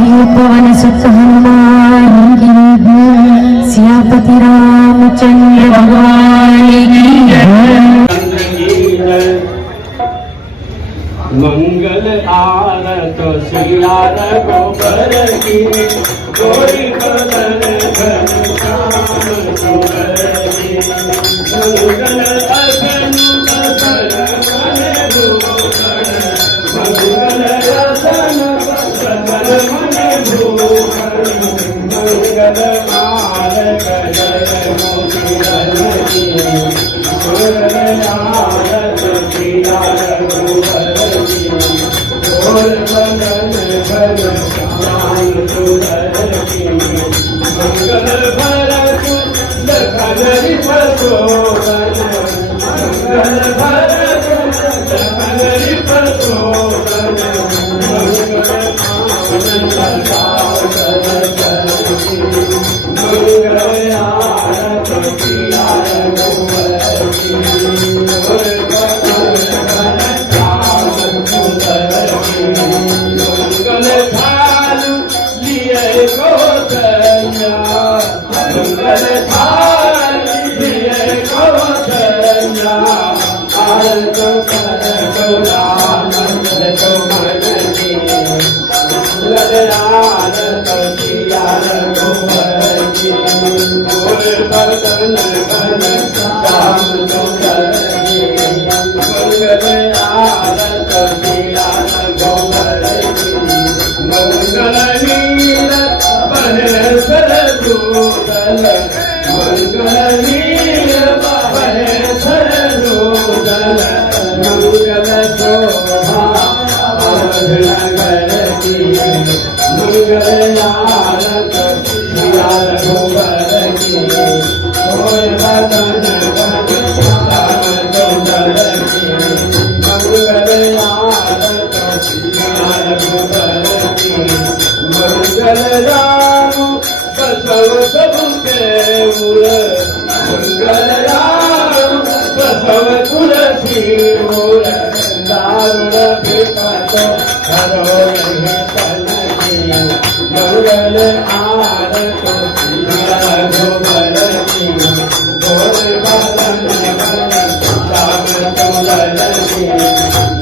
पवन सुत हनुमान की सियापति रामचंद्र भगवान की मंगल आरत सिया रघुबर की गोरी बदन घन श्याम सुंदर की मंगल अगनु बदन मन भूषण मंगल रतन बदन मन भूषण मंगल माल जय मोती की मंगल आरत सिया रघुबर गोर बदन घन श्याम सुंदर की मंगल भरत लखन प्रचोदन मंगल भरत लखन प्रचोदन मंगल आनंद सागर मंगल आरत सिया रघुबर की गोर बदन घन मंगल थाल लिए कौशल्या मंगल थाल लिए कौशल्या आरत कर गौरानंद सुमन की मंगल आरत सिया रघुबर की गोर बदन घन श्याम सुंदर की मंगल आरत सिया रघुबर की मंगल नील महेश्वर दूदल मंगल नील महेश्वर दूदल मंगल शोभा नगर की मंगल आरत सिया रघुबर की गोर बदन घन श्याम सुंदर की मंगल आरत सिया रघुबर की मंगल राम बसव सबु केऊर मंगल राम बसव तुलसी मूल दारुण विपत हरो नहीं तन की मंगल आरत सिया रघुबर की गोर बदन घन श्याम सुंदर की